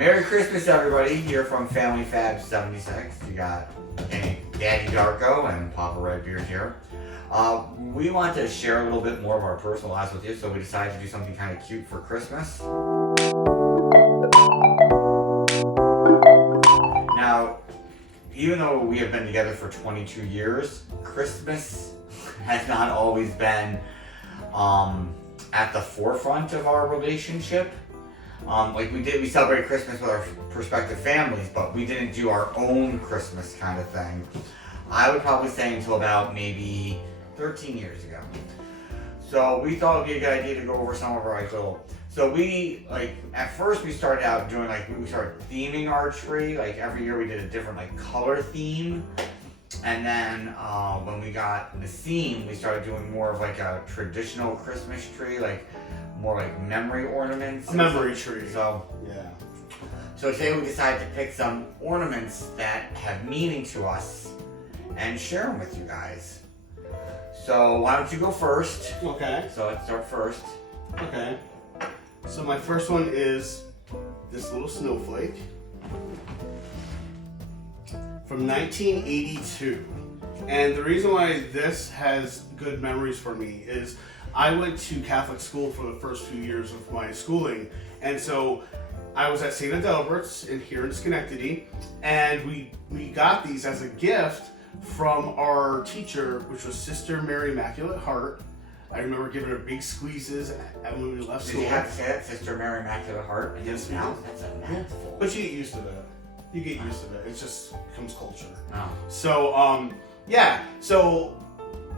Merry Christmas, everybody, here from Familyfab76. You got Daddy Darko and Papa Redbeard here. We want to share a little bit more of our personal lives with you, so we decided to do something kind of cute for Christmas. Now, even though we have been together for 22 years, Christmas has not always been at the forefront of our relationship. Like we celebrate Christmas with our prospective families, but we didn't do our own Christmas kind of thing. I would probably say until about maybe 13 years ago. So we thought it would be a good idea to go over some of our so we, at first we started out doing we started theming our tree. Every year we did a different color theme. And then when we got Nasim, we started doing more of a traditional Christmas tree, more memory ornaments. A memory tree. So yeah. So today we decided to pick some ornaments that have meaning to us and share them with you guys. So why don't you go first? Okay. So let's start first. Okay. So my first one is this little snowflake from 1982. And the reason why this has good memories for me is I went to Catholic school for the first few years of my schooling, and so I was at St. Adalbert's here in Schenectady, and we got these as a gift from our teacher, which was Sister Mary Immaculate Heart. I remember giving her big squeezes when we left school. Did you have to say it, Sister Mary Immaculate Heart? Yes, mouth. That's a mouthful. But you get used to that. You get used to it. It just becomes culture. Oh. So yeah. So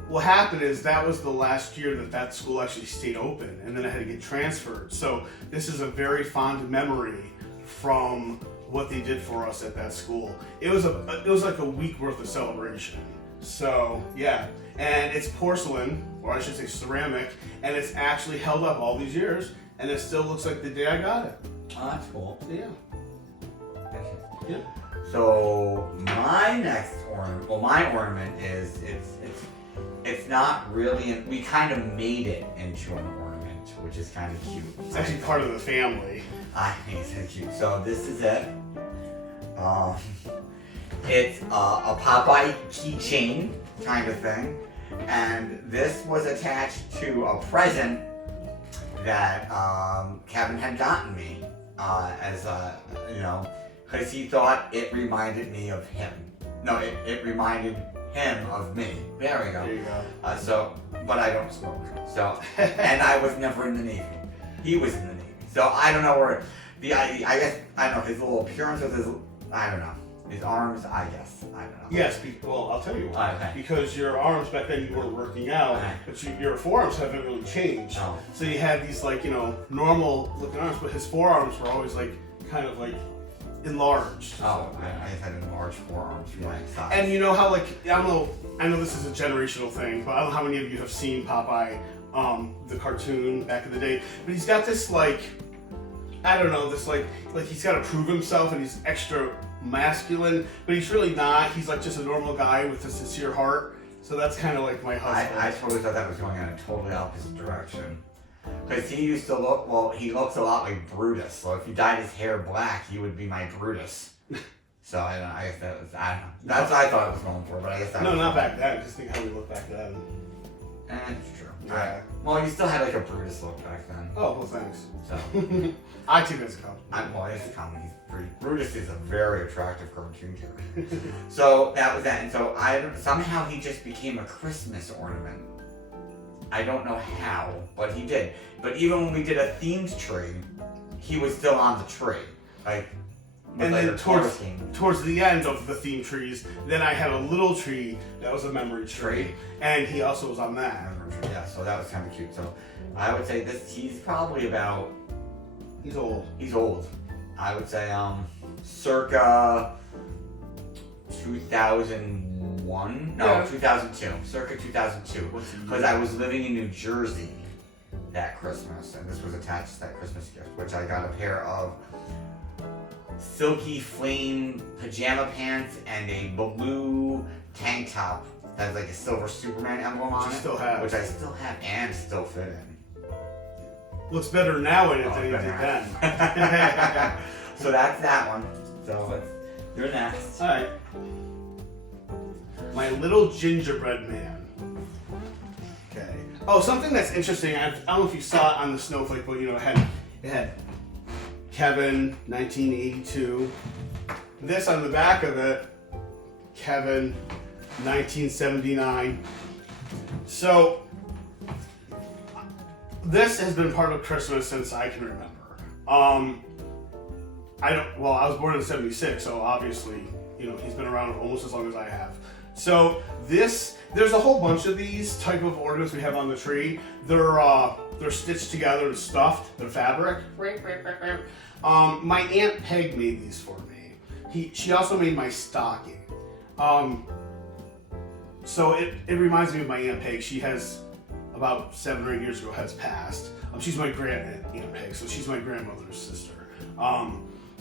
what happened is that was the last year that school actually stayed open, and then I had to get transferred. So this is a very fond memory from what they did for us at that school. It was like a week worth of celebration. So yeah, and it's porcelain, or I should say ceramic, and it's actually held up all these years, and it still looks like the day I got it. Oh, that's cool. Yeah. Yeah. So my next ornament, my ornament is it's not really. We kind of made it into an ornament, which is kind of cute. It's actually part of the family. I think it's so cute. So this is it. It's a Popeye keychain kind of thing, and this was attached to a present that Kevin had gotten me as because he thought it reminded me of him. No, it reminded him of me. There we go. There you go. But I don't smoke. So, and I was never in the Navy. He was in the Navy. So I don't know where I guess I don't know his little appearance with his arms. I guess I don't know. Yes. Well, I'll tell you why. Okay. Because your arms back then you weren't working out, Okay. but your forearms haven't really changed. Oh. So you had these normal looking arms, but his forearms were always kind of enlarged. Oh, I had enlarged forearms for my size. And you know how I know this is a generational thing, but I don't know how many of you have seen Popeye, the cartoon back in the day. But he's got this I don't know, this he's got to prove himself, and he's extra masculine, but he's really not. He's just a normal guy with a sincere heart. So that's kind of my husband. I totally thought that was going in a totally opposite direction. Because he used to he looks a lot like Brutus. So if he dyed his hair black, he would be my Brutus. So I guess that was, I don't know. That's what I thought it was going for, but I guess that was... No, not back then. Just think how we looked back then. It's true. Yeah. Well, you still had a Brutus look back then. Oh, well, thanks. So... I take it as a compliment. Well, it's a compliment. Brutus is a very attractive cartoon character. So that was that. And so somehow he just became a Christmas ornament. I don't know how, but he did. But even when we did a themed tree, he was still on the tree. And then towards the end of the theme trees, then I had a little tree that was a memory tree. And he also was on that. Yeah, so that was kind of cute. So I would say he's probably about... He's old. He's old. I would say circa 2001? No, yeah. 2002. Circa 2002. Because I was living in New Jersey that Christmas, and this was attached to that Christmas gift, which I got a pair of silky flame pajama pants and a blue tank top that has a silver Superman emblem on it. Which I still have and still fit in. Looks better now in it than it did then. So that's that one. So you're next. All right. My little gingerbread man. Okay. Oh, something that's interesting. I don't know if you saw it on the snowflake, but it had Kevin 1982. This on the back of it, Kevin 1979. So this has been part of Christmas since I can remember. I was born in '76, so obviously, he's been around almost as long as I have. So there's a whole bunch of these type of ornaments we have on the tree. They're stitched together and stuffed. They're fabric. My Aunt Peg made these for me. She also made my stocking. So it reminds me of my Aunt Peg. She has about 7 or 8 years ago has passed. She's my Aunt Peg, so she's my grandmother's sister.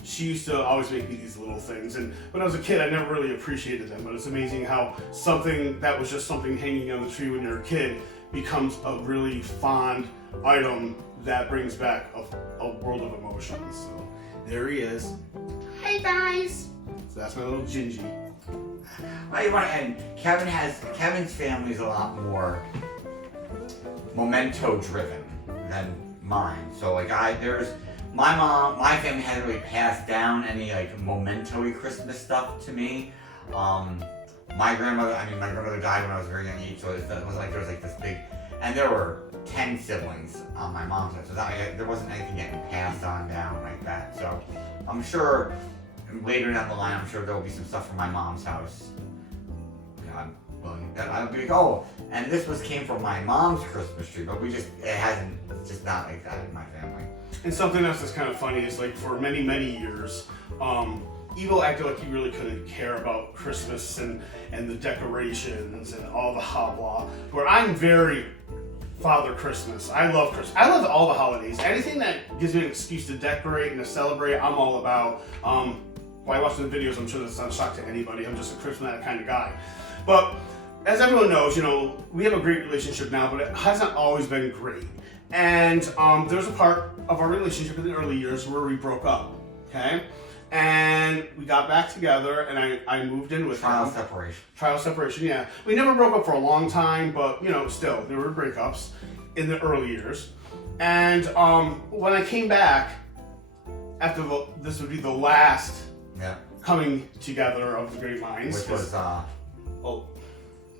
She used to always make me these little things, and when I was a kid, I never really appreciated them, but it's amazing how something that was just something hanging on the tree when you're a kid becomes a really fond item that brings back a world of emotions. So there he is. Hey guys! So that's my little Gingy. And Kevin's family is a lot more memento driven than mine. So my family hasn't really passed down any memento-y Christmas stuff to me. My grandmother died when I was a very young age, so it was like there was this big, and there were 10 siblings on my mom's side, so there wasn't anything getting passed on down like that. So I'm sure later down the line, I'm sure there will be some stuff from my mom's house. God willing, that I'll be and this came from my mom's Christmas tree, but it's just not like that in my family. And something else that's kind of funny is for many, many years, Evil acted like he really couldn't care about Christmas and the decorations and all the hobla, where I'm very Father Christmas. I love Christmas. I love all the holidays. Anything that gives me an excuse to decorate and to celebrate, I'm all about. While I watch the videos, I'm sure that's not a shock to anybody. I'm just a Christmas kind of guy. But as everyone knows, we have a great relationship now, but it hasn't always been great. And there was a part of our relationship in the early years where we broke up, okay? And we got back together, and I moved in with Trial him. separation. Trial separation, yeah. We never broke up for a long time, but, still, there were breakups in the early years. And when I came back, after this would be the last coming together of the great minds. Which was,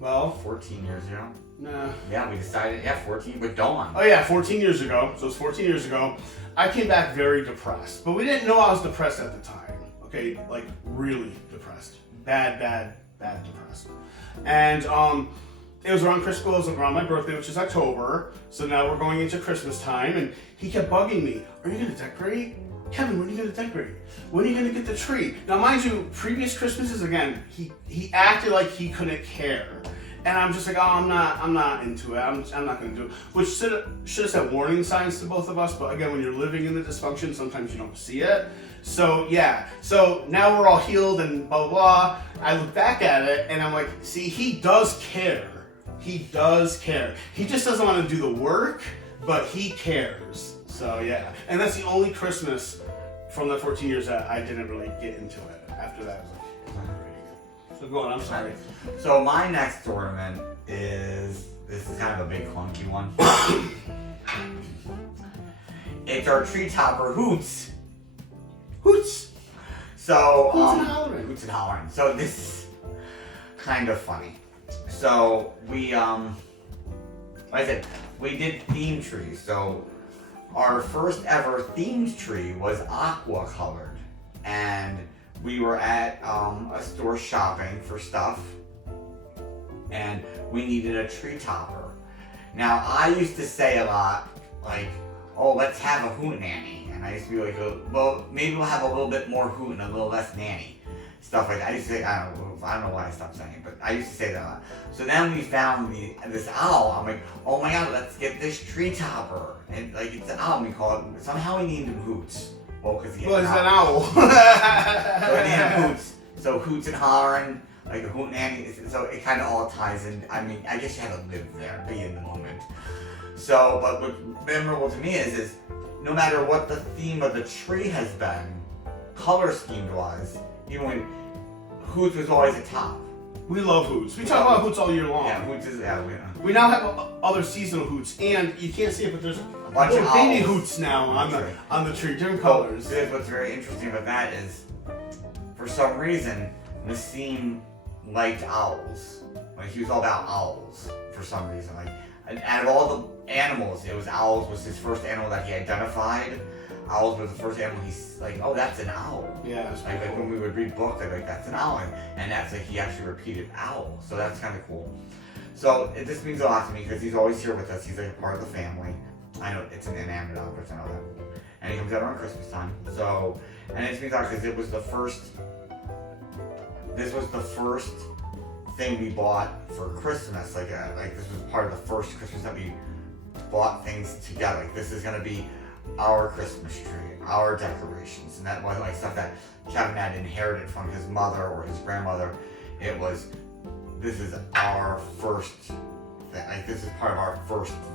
14 years ago. Nah. Yeah, we decided, 14 with Dawn. Oh yeah, 14 years ago. So it's 14 years ago. I came back very depressed. But we didn't know I was depressed at the time. Okay, really depressed. Bad depressed. And it was around Christmas, it was around my birthday, which is October. So now we're going into Christmas time, and he kept bugging me. Are you gonna decorate? Kevin, when are you gonna decorate? When are you gonna get the tree? Now mind you, previous Christmases, again, he acted like he couldn't care. And I'm just like, I'm not into it. I'm not gonna do it. Which should have said warning signs to both of us, but again, when you're living in the dysfunction, sometimes you don't see it. So yeah, so now we're all healed and blah, blah, blah. I look back at it and I'm like, see, he does care. He does care. He just doesn't want to do the work, but he cares. So yeah, and that's the only Christmas from the 14 years that I didn't really get into it. After that, I was like, not ready again. So go on, I'm sorry. So my next ornament this is kind of a big clunky one. It's our tree topper Hoots. Hoots. So Hoots and hollering. Hoots and hollering. So this is kind of funny. So we like I said, we did theme trees. So our first ever themed tree was aqua colored, and we were at a store shopping for stuff, and we needed a tree topper. Now I used to say a lot like, "Oh, let's have a hootenanny," and I used to be like, "Well, maybe we'll have a little bit more hoot and a little less nanny." Stuff like that. I used to say, I don't know why I stopped saying it, but I used to say that a lot. So then we found this owl. I'm like, oh my god, let's get this tree topper. And it's an owl, we call it. Somehow we named him Hoots. Well, because he's an owl. So we named him Hoots. So Hoots and hollering, like a hootenanny. So it kind of all ties in. I mean, I guess you have to live there, be in the moment. So, but what's memorable to me is no matter what the theme of the tree has been, color scheme wise, even when Hoots was always a top. We love Hoots. We talk about Hoots all year long. Yeah, Hoots is We now have other seasonal Hoots, and you can't see it, but there's a bunch of baby owls Hoots now on the tree, different Well, colors. what's very interesting about that is, for some reason, Nasim liked owls. Like he was all about owls for some reason. Like out of all the animals, owls was his first animal that he identified. Owls was the first animal he's like, oh, that's an owl. Yeah, it's Like cool. when we would read books, I'd be like, that's an owl. And that's like, he actually repeated owl. So that's kind of cool. So this means a lot to me because he's always here with us. He's like a part of the family. I know it's an inanimate object, I know that. And he comes out around Christmas time. So, and it means a lot because this was the first thing we bought for Christmas. Like this was part of the first Christmas that we bought things together. Like this is gonna be our Christmas tree, our decorations, and that wasn't like stuff that Kevin had inherited from his mother or his grandmother. It was, this is our first thing. Like this is part of our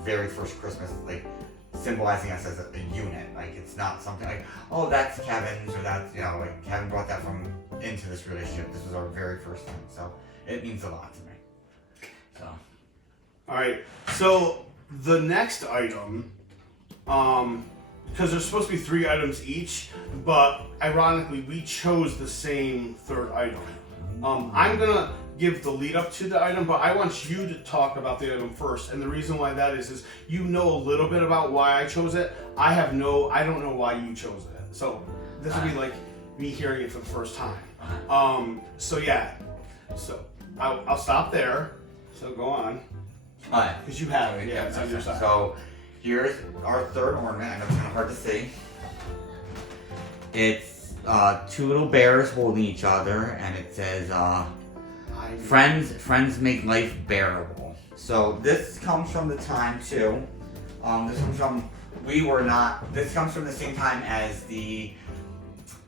very first Christmas, like symbolizing us as a unit. Like it's not something like, oh, that's Kevin's, or that's, like Kevin brought that into this relationship. This was our very first thing, so it means a lot to me. So. All right. So the next item, because there's supposed to be 3 items each, but ironically we chose the same third item. I'm gonna give the lead up to the item, but I want you to talk about the item first. And the reason why that is you know a little bit about why I chose it. I don't know why you chose it. So this would be like me hearing it for the first time. So yeah. So I'll stop there. So go on. Alright. Because you have it. Yeah, it's on your side. So here's our third ornament. I know it's kind of hard to see. It's 2 little bears holding each other, and it says, friends make life bearable. So this comes from the time too. This comes from the same time as the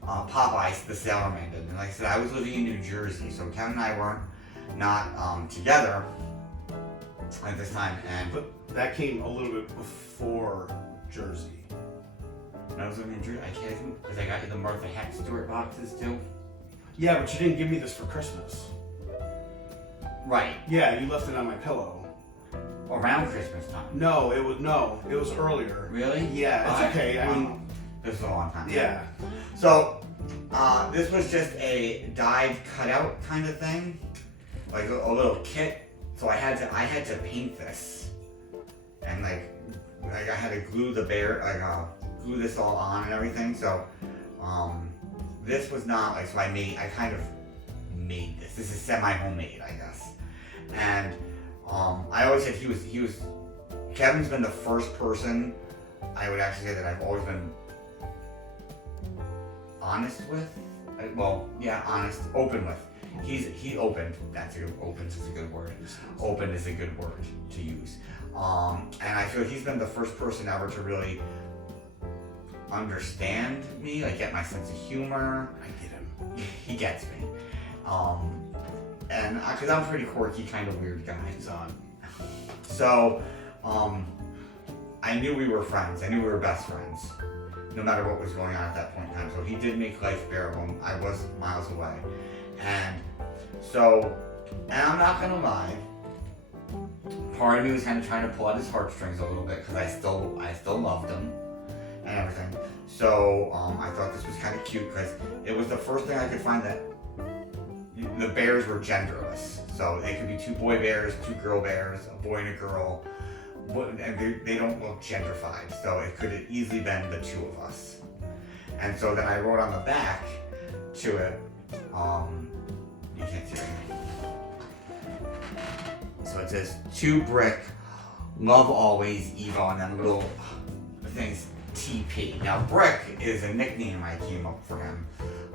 Popeyes, the Sailorman did. And like I said, I was living in New Jersey, so Kevin and I weren't not together at this time. But that came a little bit before Jersey. When I was living in Jersey, I can't even, because I got you the Martha Hack Stewart boxes too. Yeah, but you didn't give me this for Christmas. Right. Yeah, you left it on my pillow. Around Christmas time. No, it was earlier. Really? Yeah, it's okay. I mean, this is a long time. Yeah. So, this was just a dyed cutout kind of thing, like a little kit. So I had to paint this, and like I had to glue the glue this all on and everything. So, this was not like, so I kind of made this. This is semi-homemade, I guess. And I always said Kevin's been the first person I would actually say that I've always been honest with. Honest, open with. He opened. Open is a good word. Open is a good word to use. And I feel he's been the first person ever to really understand me, like get my sense of humor. I get him. He gets me. And because I'm a pretty quirky, kind of weird guy. He's on. So, I knew we were friends. I knew we were best friends, no matter what was going on at that point in time. So he did make life bearable. I was miles away. And I'm not gonna lie, part of me was kind of trying to pull at his heartstrings a little bit because I still loved him and everything. So I thought this was kind of cute because it was the first thing I could find that the bears were genderless. So they could be 2 boy bears, 2 girl bears, a boy and a girl, and they don't look gentrified. So it could have easily been the 2 of us. And so then I wrote on the back to it, you can't see it. So it says 2 brick, love always, Evo, and then little things, TP. Now brick is a nickname I came up for him,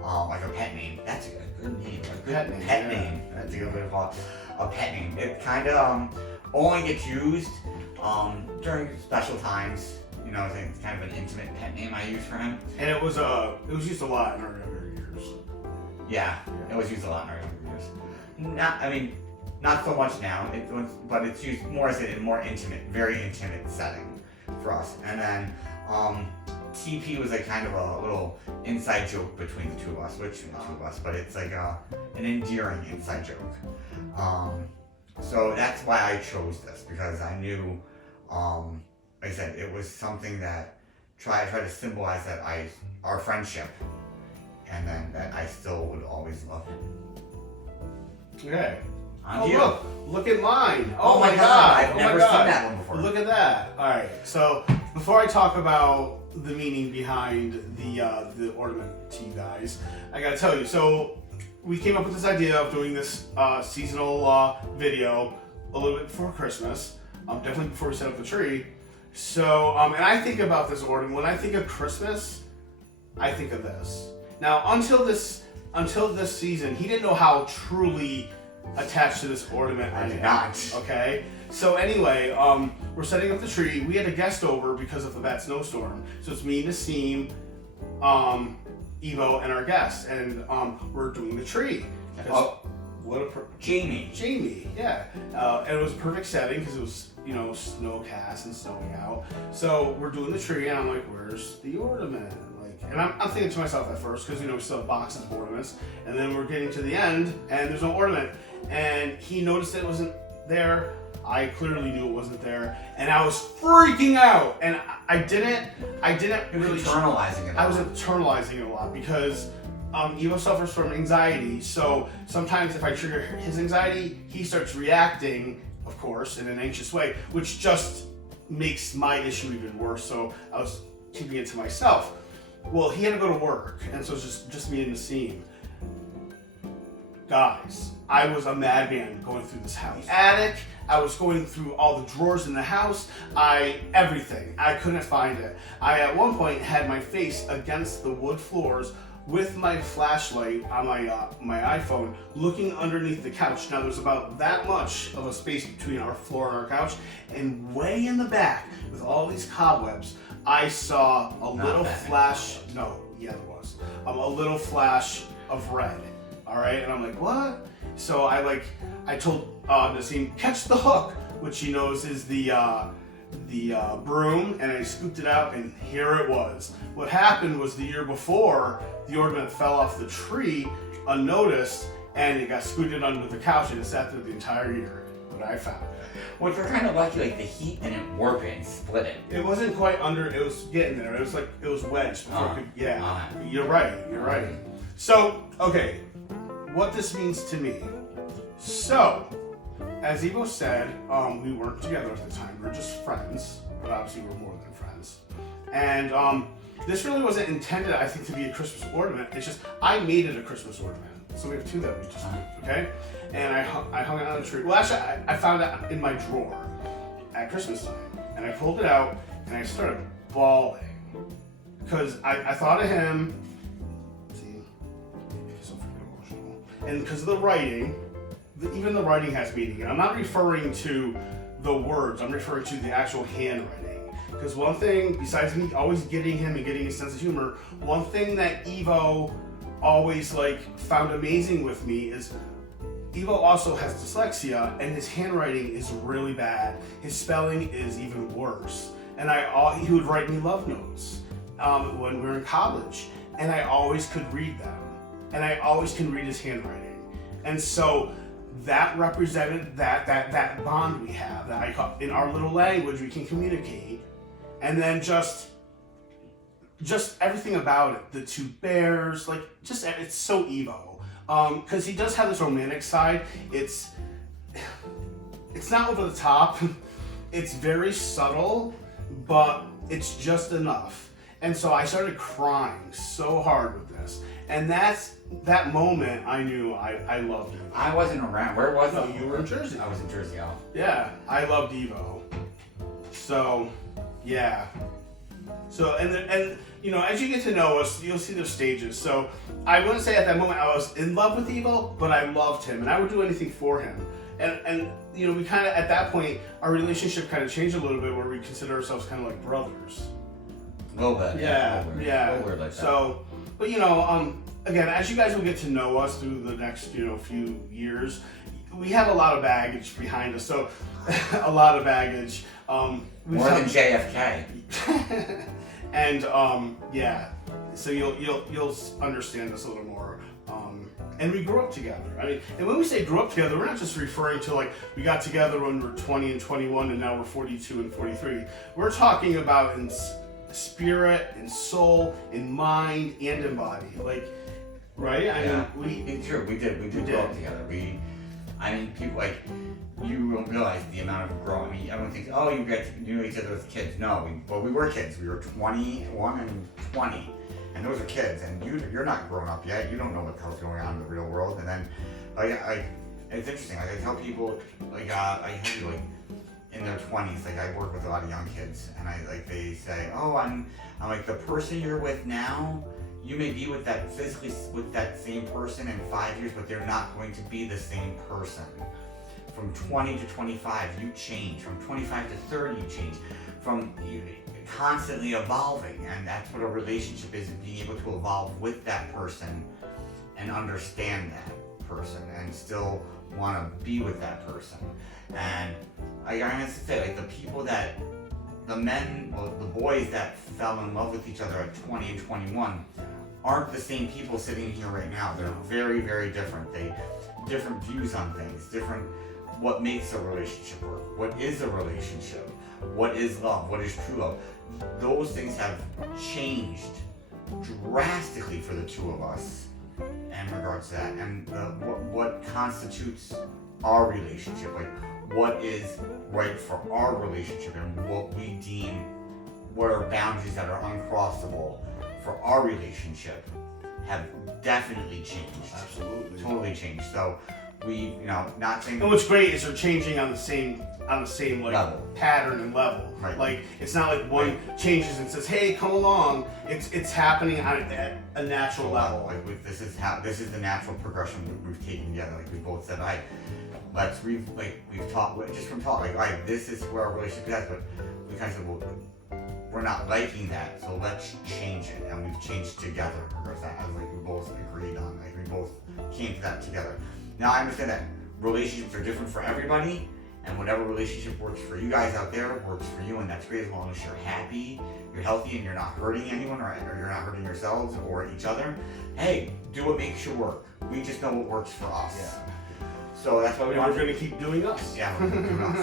like a pet name. That's a good name. A good pet name. That's a good way to call it. A pet name. It kind of only gets used during special times. I think it's kind of an intimate pet name I use for him. And it was used a lot in our younger years. Yeah, it was used a lot in our younger years. Not so much now, but it's used more as a more intimate, very intimate setting for us. And then TP was like kind of a little inside joke between the two of us, but it's like an endearing inside joke. So that's why I chose this, because I knew, like I said, it was something that I tried to symbolize that our friendship, and then that I still would always love him. Okay. On you. Look at mine. Oh my God. I've never seen that one before. Look at that. All right. So before I talk about the meaning behind the ornament to you guys, I gotta tell you. So we came up with this idea of doing this seasonal video a little bit before Christmas. Definitely before we set up the tree. So and I think about this ornament when I think of Christmas. I think of this. Now until this season, he didn't know how truly attached to this ornament I did not. Okay. So anyway, we're setting up the tree. We had a guest over because of the bad snowstorm. So it's me, Nasim, Evo, and our guest, and we're doing the tree. Jamie, yeah. And it was a perfect setting because it was, snowcast and snowing out. So we're doing the tree, and I'm like, "Where's the ornament?" And I'm thinking to myself at first, because we still have boxes of ornaments, and then we're getting to the end, and there's no ornament. And he noticed it wasn't there. I clearly knew it wasn't there, and I was freaking out. And I didn't really internalizing it. I was internalizing it a lot because Evo suffers from anxiety. So sometimes if I trigger his anxiety, he starts reacting, of course, in an anxious way, which just makes my issue even worse. So I was keeping it to myself. Well, he had to go to work, and so it's just me and Nasim. Guys, I was a madman going through this house. Attic, I was going through all the drawers in the house, everything. I couldn't find it. I, at one point, had my face against the wood floors with my flashlight on my iPhone, looking underneath the couch. Now, there's about that much of a space between our floor and our couch, and way in the back, with all these cobwebs, I saw a little flash. No, yeah, there was a little flash of red. All right, and I'm like, what? So I told Nasim, catch the hook, which he knows is the broom, and I scooped it out, and here it was. What happened was the year before, the ornament fell off the tree unnoticed, and it got scooted under the couch, and it sat there the entire year. But I found it. Which we're kind of lucky, like the heat didn't warp it and split it. It wasn't quite under, it was getting there. It was like, it was wedged before it could, yeah. You're right. So, okay, what this means to me. So, as Evo said, we weren't together at the time. We were just friends, but obviously we're more than friends. And this really wasn't intended, I think, to be a Christmas ornament. It's just, I made it a Christmas ornament. So we have two that we just did, okay? And I hung it on the tree. Well, actually, I found it in my drawer at Christmas time. And I pulled it out, and I started bawling. Because I thought of him. See, so freaking emotional. And because of the writing, even the writing has meaning. And I'm not referring to the words, I'm referring to the actual handwriting. Because one thing, besides me always getting him and getting his sense of humor, one thing that Evo always found amazing with me is Evo also has dyslexia, and his handwriting is really bad. His spelling is even worse. And he would write me love notes when we were in college, and I always could read them, and I always can read his handwriting. And so that represented that bond we have, that in our little language we can communicate, and then just everything about it, the two bears, it's so Evo. Because he does have this romantic side. It's not over the top. It's very subtle, but it's just enough. And so I started crying so hard with this. And that moment I knew I loved him. I wasn't around. Where was I? No, you were in Jersey. I was in Jersey, oh. Yeah, I loved Evo. So, yeah. So, and as you get to know us, you'll see the stages. So, I wouldn't say at that moment I was in love with Evo, but I loved him, and I would do anything for him. And we kind of, at that point, our relationship kind of changed a little bit, where we consider ourselves kind of like brothers. A little bit. Yeah. A little weird like that. So, but again, as you guys will get to know us through the next, few years, we have a lot of baggage behind us. So, a lot of baggage. More than JFK. And yeah, so you'll understand this a little more. And we grew up together. I mean, and when we say grew up together, we're not just referring to like we got together when we were 20 and 21 and now we're 42 and 43. We're talking about in spirit, in soul, in mind, and in body. Like, right? I mean, we did grow up together. I mean, people like, you don't realize the amount of growing. I mean, everyone thinks, oh, you knew each other as kids. No, we were kids. We were 21 and 20. And those are kids, and you're not grown up yet. You don't know what the hell's going on in the real world. And then, it's interesting. Like I tell people, like I hear you, like in their 20s. Like I work with a lot of young kids, and they say, oh, I'm like the person you're with now. You may be with that physically with that same person in 5 years, but they're not going to be the same person. From 20 to 25, you change. From 25 to 30, you change. You constantly evolving, and that's what a relationship is, being able to evolve with that person and understand that person and still want to be with that person. And I have to say, like the boys that fell in love with each other at 20 and 21 aren't the same people sitting here right now. They're very, very different. Different views on things, different what makes a relationship work, what is a relationship, what is love, what is true love. Those things have changed drastically for the two of us in regards to that, and what constitutes our relationship, like what is right for our relationship, and what we deem what are boundaries that are uncrossable for our relationship have definitely changed. Absolutely. Totally changed. So we, not saying. And what's great is they're changing on the same like level. Pattern and level. Right. Like it's not like one changes and says, "Hey, come along." It's happening at a natural level. Like this is the natural progression we've taken together. Like we both said, we've talked just from talk. Like, this is where our relationship is, but we kind of said, well, we're not liking that, so let's change it, and we've changed together. Because that, like we both agreed on. Like we both came to that together. Now I understand that relationships are different for everybody, and whatever relationship works for you guys out there works for you, and that's great as long as you're happy, you're healthy, and you're not hurting anyone, or you're not hurting yourselves or each other. Hey, do what makes you work. We just know what works for us. Yeah. So that's why we're going to keep doing us. Yeah, we're going to do us.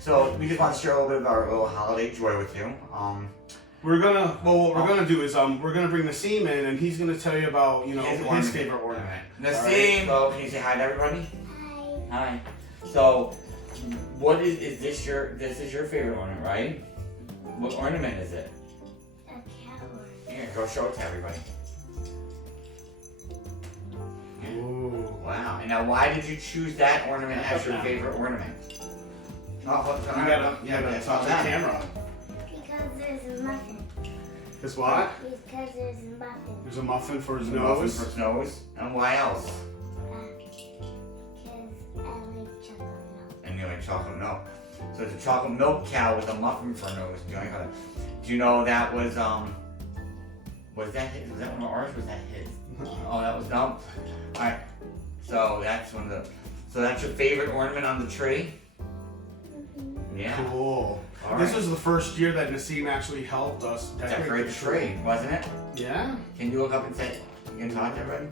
So we just want to share a little bit of our little holiday joy with you. What we're gonna do is we're gonna bring Nasim in, and he's gonna tell you about his favorite ornament. Nasim, well, can you say hi to everybody? Hi. So, what is this your favorite ornament, right? What ornament is it? A cow ornament. Here, go show it to everybody. Ooh. Wow. And now, why did you choose that ornament as your favorite ornament? You gotta talk to the camera. Because there's a muffin. Because what? Because there's a muffin. There's a muffin for his Muffin nose. for his nose. And why else? Because I like chocolate milk. And you like chocolate milk. So it's a chocolate milk cow with a muffin for a nose. Do you know that was that his? Was that one of ours? Or was that his? Oh, that was dumb. Alright. So that's so that's your favorite ornament on the tree? Yeah. Cool. All This right. was the first year that Nasim actually helped us Decorate the tree, wasn't it? Yeah. Can you look up and say, you can talk to everybody?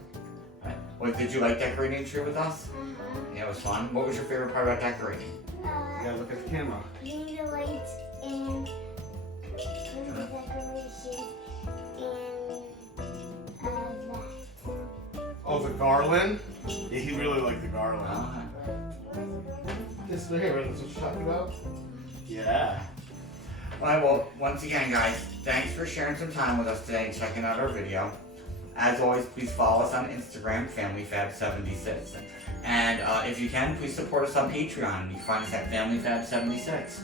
Right. What, did you like decorating the tree with us? Yeah, it was fun. What was your favorite part about decorating? You gotta look at the camera. Putting the lights and putting the decorations and that. Oh, the garland? Yeah, he really liked the garland. This right here, that's what you're talking about? Yeah. Alright, well, once again, guys, thanks for sharing some time with us today and checking out our video. As always, please follow us on Instagram, Familyfab76. And if you can, please support us on Patreon. You can find us at Familyfab76.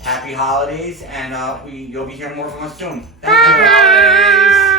Happy holidays, and you'll be hearing more from us soon. Thank you. Bye.